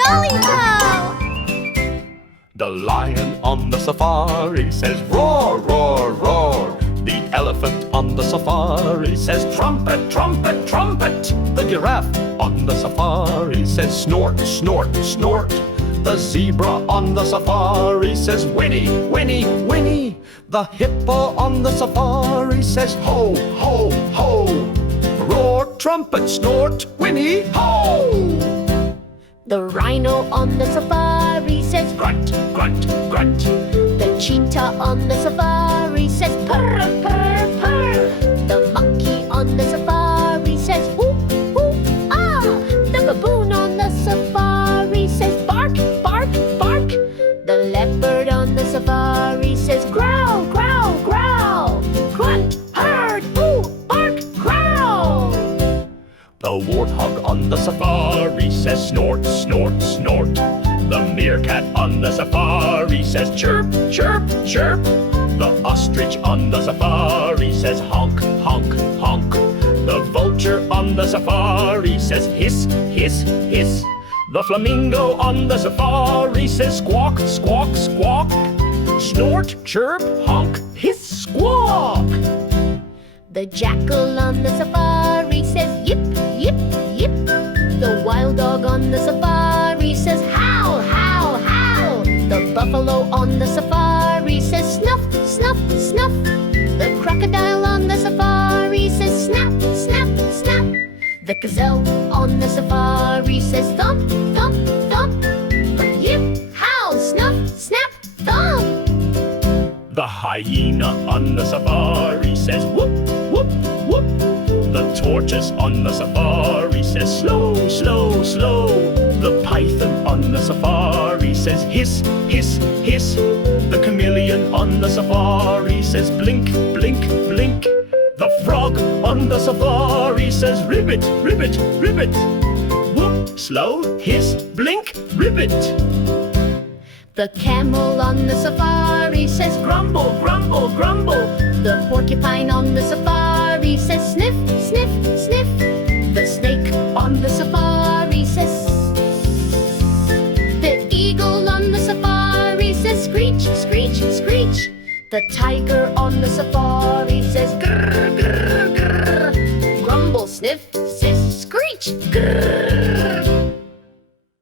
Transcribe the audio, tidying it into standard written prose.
Jollytoe! The lion on the safari says roar, roar, roar. The elephant on the safari says trumpet, trumpet, trumpet. The giraffe on the safari says snort, snort, snort. The zebra on the safari says whinny, whinny, whinny. The hippo on the safari says ho, ho, ho. Roar, trumpet, snort, whinny, ho. The rhino on the safari says Grunt, grunt, grunt. the cheetah on the safari says purr, purr, purr. The monkey on the safari says ooh, ooh, ah. The baboon on the safari says bark, bark, bark. The leopard on the safari says growl, growl, growl. Grunt, herd, ooh, bark, growl. The warthog on the safari says snort, snort, snort. The meerkat on the safari says chirp, chirp, chirp. The ostrich on the safari says honk, honk, honk. The vulture on the safari says hiss, hiss, hiss. The flamingo on the safari says squawk, squawk, squawk. Snort, chirp, honk, hiss, squawk. The jackal on the safari says yip, yip, yip. The wild dog on the safari says howl, howl, howl. The buffalo on the safari says snuff, snuff, snuff. The crocodile on the safari says snap, snap, snap. The gazelle on the safari says thump, thump, thump. Yip, howl, snuff, snap, thump. The hyena on the safari says whoop, whoop, whoop. The tortoise on the safari says slow, slow, slow. The python on the safari says hiss, hiss, hiss. The chameleon on the safari says blink, blink, blink. The frog on the safari says ribbit, ribbit, ribbit. Whoop, slow, hiss, blink, ribbit. The camel on the safari says grumble, grumble, grumble. The porcupine on the safari says sniff, sniff, sniff. The snake on the safari says. The eagle on the safari says screech, screech, screech. The tiger on the safari says grrr, grrr, grrr. Grumble, sniff, hiss, screech, grrr.